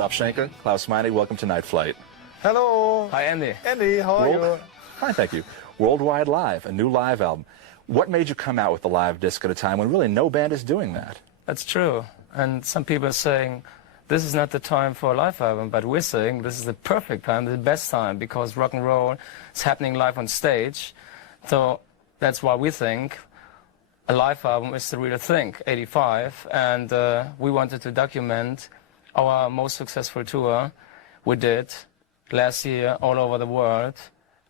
Rudolf Schenker, KLAUS MEINE, welcome to Night Flight. Hello. Hi, Andy. Andy, how are you? Fine, thank you. Worldwide Live, a new live album. What made you come out with the live disc at a time when really no band is doing that? That's true. And some people are saying this is not the time for a live album, but we're saying this is the perfect time, the best time, because rock and roll is happening live on stage. So that's why we think a live album is the real thing, 85. And we wanted to document our most successful tour we did last year all over the world.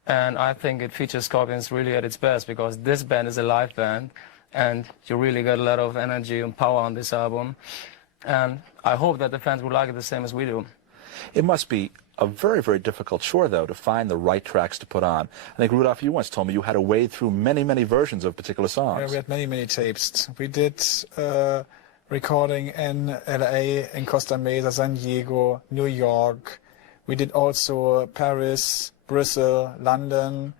And I think it features Scorpions really at its best, because this band is a live band and you really got a lot of energy and power on this album. And I hope that the fans will like it the same as we do. It must be a very, very difficult chore, though, to find the right tracks to put on. I think, Rudolf, you once told me you had to wade through many, many versions of particular songs. Yeah, we had many, many tapes. We did recording in LA, in Costa Mesa, San Diego, New York. We did also Paris, Bristol, London,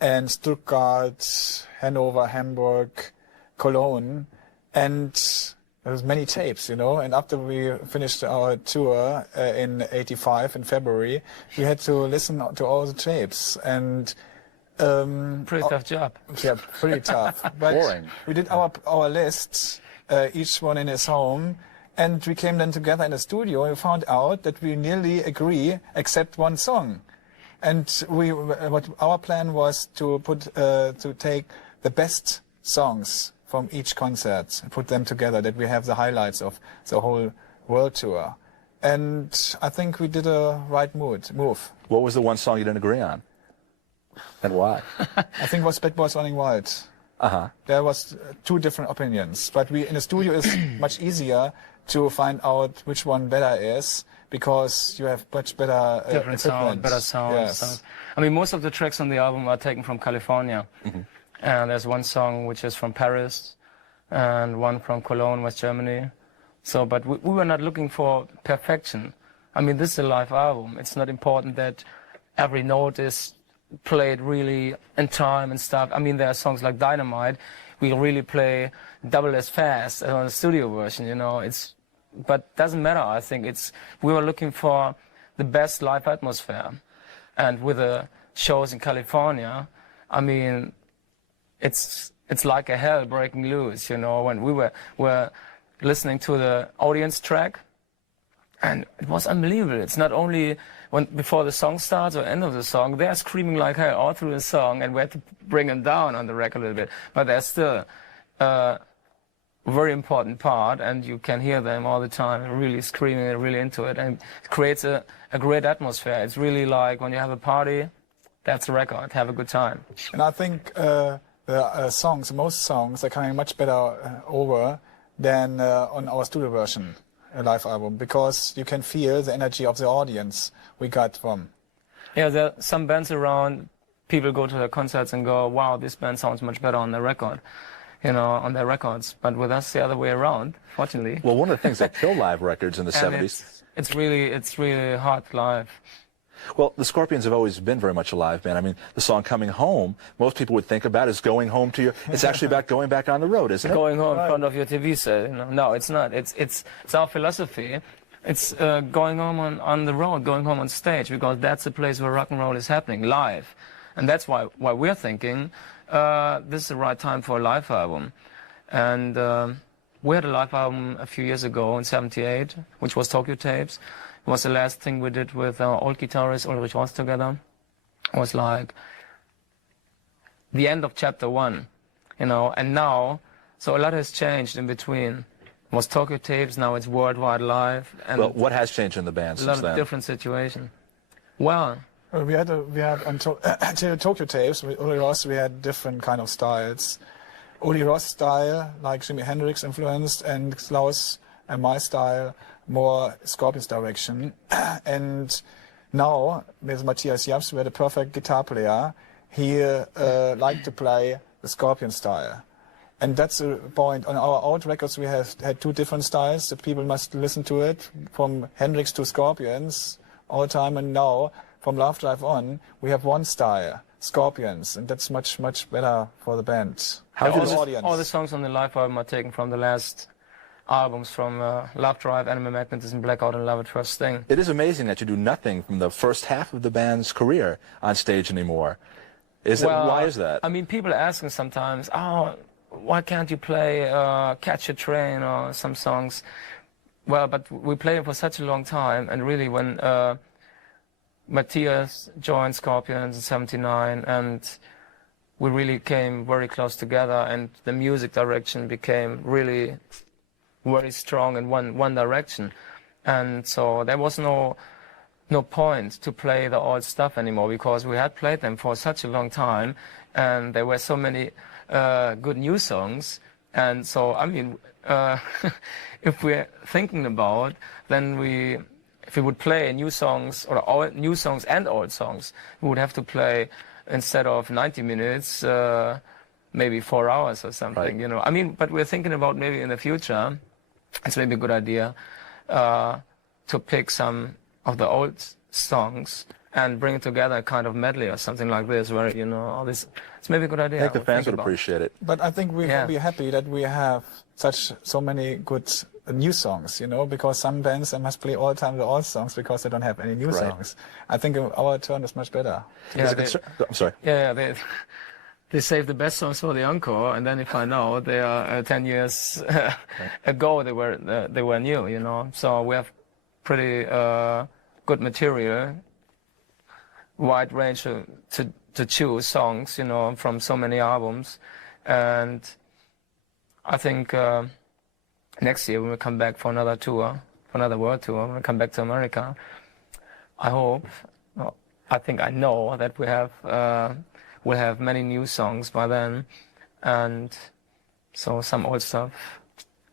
and Stuttgart, Hanover, Hamburg, Cologne. And there was many tapes, you know, and after we finished our tour in 85 in February, we had to listen to all the tapes. And pretty tough job. Yeah, pretty tough. But boring. We did our lists, each one in his home, and we came then together in the studio and we found out that we nearly agree except one song. And what our plan was to take the best songs from each concert and put them together, that we have the highlights of the whole world tour. And I think we did a right move. What was the one song you didn't agree on? And why? I think it was Bad Boys Running Wild. Uh-huh. There was two different opinions, but in the studio it's much easier to find out which one better is, because you have much better different sound, better sound. Yes. I mean, most of the tracks on the album are taken from California. Mm-hmm. And there's one song which is from Paris and one from Cologne, West Germany. So, but we were not looking for perfection. I mean, this is a live album. It's not important that every note is played really in time and stuff. I mean, there are songs like Dynamite. We really play double as fast as on the studio version, you know. But doesn't matter. I think we were looking for the best live atmosphere. And with the shows in California, I mean, it's like a hell breaking loose, you know, when we were listening to the audience track, and it was unbelievable. It's not only before the song starts or end of the song, they're screaming like hell all through the song, and we had to bring them down on the record a little bit. But they're still a very important part, and you can hear them all the time, really screaming and really into it, and it creates a great atmosphere. It's really like when you have a party, that's the record, have a good time. And I think most songs are coming much better over than on our studio version, a live album, because you can feel the energy of the audience we got from. Yeah, there are some bands around, people go to their concerts and go, wow, this band sounds much better on the record, you know, on their records. But with us, the other way around, fortunately. Well, one of the things that killed live records in the 70s. It's really hard live. Well, the Scorpions have always been very much a live band. I mean, the song Coming Home, most people would think about is going home to your... It's actually about going back on the road, isn't it? Going home in front of your TV set. You know? No, it's not. It's our philosophy. It's going home on the road, going home on stage, because that's the place where rock and roll is happening, live. And that's why we're thinking this is the right time for a live album. And we had a live album a few years ago in '78, which was Tokyo Tapes. It was the last thing we did with our old guitarist Ulrich Ross together. It was like the end of chapter 1, you know, and now, so a lot has changed in between. It was Tokyo Tapes, now it's Worldwide Live. And well, what has changed in the band since then? A lot of different situation. Well, we had until Tokyo Tapes with Uli Ross, we had different kind of styles. Uli Ross style, like Jimi Hendrix influenced, and KLAUS and my style, more Scorpions direction. And now, with Matthias Japs, we had a perfect guitar player. He liked to play the Scorpion style. And that's the point. On our old records, we have had two different styles. The people must listen to it, from Hendrix to Scorpions, all the time. And now, from Love Drive on, we have one style, Scorpions. And that's much, much better for the band. All the songs on the live album are taken from the last albums from Love Drive, Animal Magnetism, Blackout, and Love at First Sting. It is amazing that you do nothing from the first half of the band's career on stage anymore. Why is that? I mean, people are asking sometimes, oh, why can't you play Catch a Train or some songs? Well, but we played it for such a long time, and really when Matthias joined Scorpions in '79, and we really came very close together, and the music direction became really very strong in one direction. And so there was no point to play the old stuff anymore, because we had played them for such a long time, and there were so many good new songs. And so, I mean, if we're thinking about, then if we would play new songs, or new songs and old songs, we would have to play, instead of 90 minutes, maybe 4 hours or something, right. you know. I mean, but we're thinking about maybe in the future, it's maybe a good idea to pick some of the old songs and bring it together, a kind of medley or something like this, where, you know, all this. It's maybe a good idea. I think the fans would appreciate it. But I think we will be happy that we have so many good new songs, you know, because some bands they must play all the time the old songs because they don't have any new songs. I think our turn is much better. Yeah, I'm sorry. Yeah, they save the best songs for the encore, and then you find out they are 10 years ago they were new, you know. So we have pretty good material, wide range to choose songs, you know, from so many albums. And I think next year when we come back for another tour, for another world tour, when we come back to America, I hope, I think I know that we'll have many new songs by then, and so some old stuff.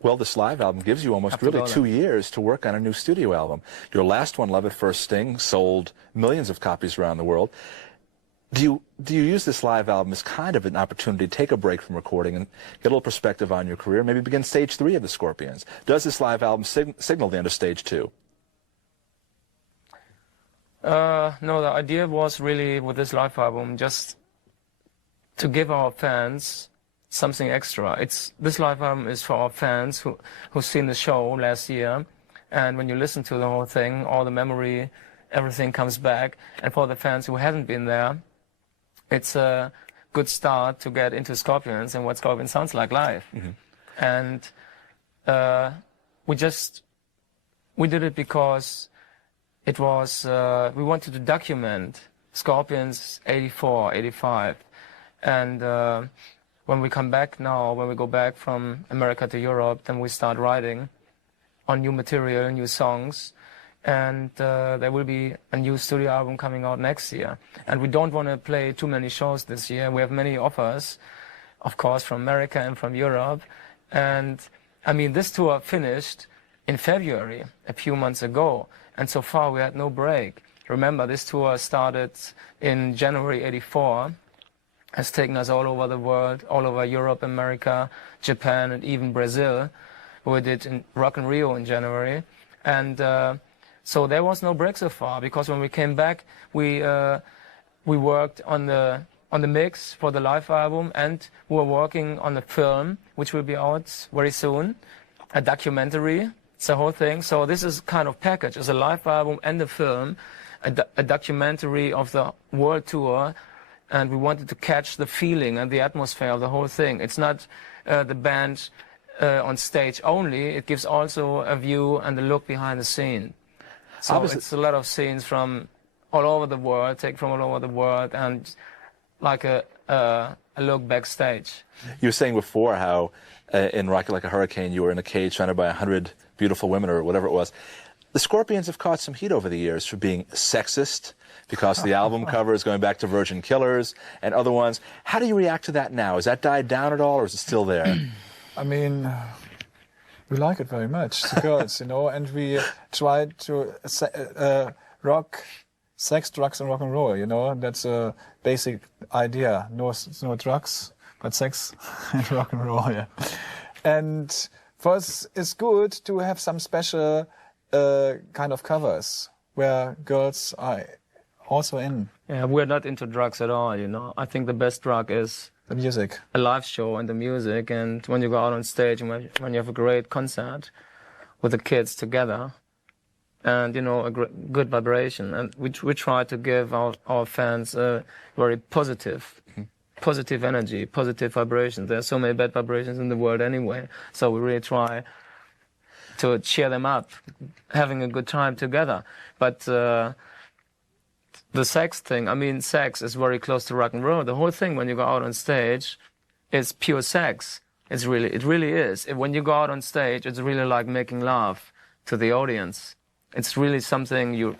Well, this live album gives you almost really 2 years to work on a new studio album. Your last one, Love at First Sting, sold millions of copies around the world. Do you use this live album as kind of an opportunity to take a break from recording and get a little perspective on your career, maybe begin stage 3 of the Scorpions? Does this live album signal the end of stage 2? No, the idea was really with this live album just to give our fans something extra. This live album is for our fans who've seen the show last year, and when you listen to the whole thing, all the memory, everything comes back. And for the fans who haven't been there, it's a good start to get into Scorpions and what Scorpions sounds like live. Mm-hmm. And we did it because it was we wanted to document Scorpions 84, 85. And when we come back now, when we go back from America to Europe, then we start writing on new material, new songs. And there will be a new studio album coming out next year. And we don't want to play too many shows this year. We have many offers, of course, from America and from Europe. And I mean, this tour finished in February, a few months ago. And so far we had no break. Remember, this tour started in January '84. Has taken us all over the world, all over Europe, America, Japan, and even Brazil. We did in Rock in Rio in January. And so there was no break so far, because when we came back, we worked on the mix for the live album, and we were working on the film, which will be out very soon, a documentary. It's the whole thing. So this is kind of package. It's a live album and a film, a documentary of the world tour. And we wanted to catch the feeling and the atmosphere of the whole thing. It's not the band on stage only. It gives also a view and a look behind the scene. So obviously, it's a lot of scenes from all over the world, taken from all over the world, and like a look backstage. You were saying before how in Rock Like a Hurricane you were in a cage surrounded by 100 beautiful women or whatever it was. The Scorpions have caught some heat over the years for being sexist, because the album cover is going back to Virgin Killers and other ones. How do you react to that now? Has that died down at all, or is it still there? I mean, we like it very much, the girls, you know, and we try to rock, sex, drugs, and rock and roll, you know. That's a basic idea. No drugs, but sex and rock and roll, yeah. And for us, it's good to have some special kind of covers where girls are also in. Yeah, we're not into drugs at all, you know. I think the best drug is The music. a live show and the music, and when you go out on stage and when you have a great concert with the kids together, and you know, a good vibration, and we try to give our fans a very positive energy, positive vibrations. There's so many bad vibrations in the world anyway, so we really try to cheer them up, having a good time together. But the sex thing, I mean, sex is very close to rock and roll. The whole thing when you go out on stage is pure sex. It really is. When you go out on stage, it's really like making love to the audience. It's really something you're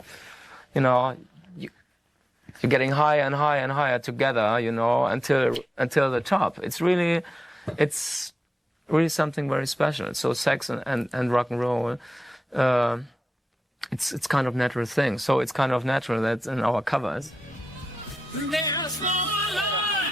getting higher and higher and higher together, you know, until the top. It's really something very special. So sex and rock and roll, it's kind of natural thing. So it's kind of natural that's in our covers. There's no love.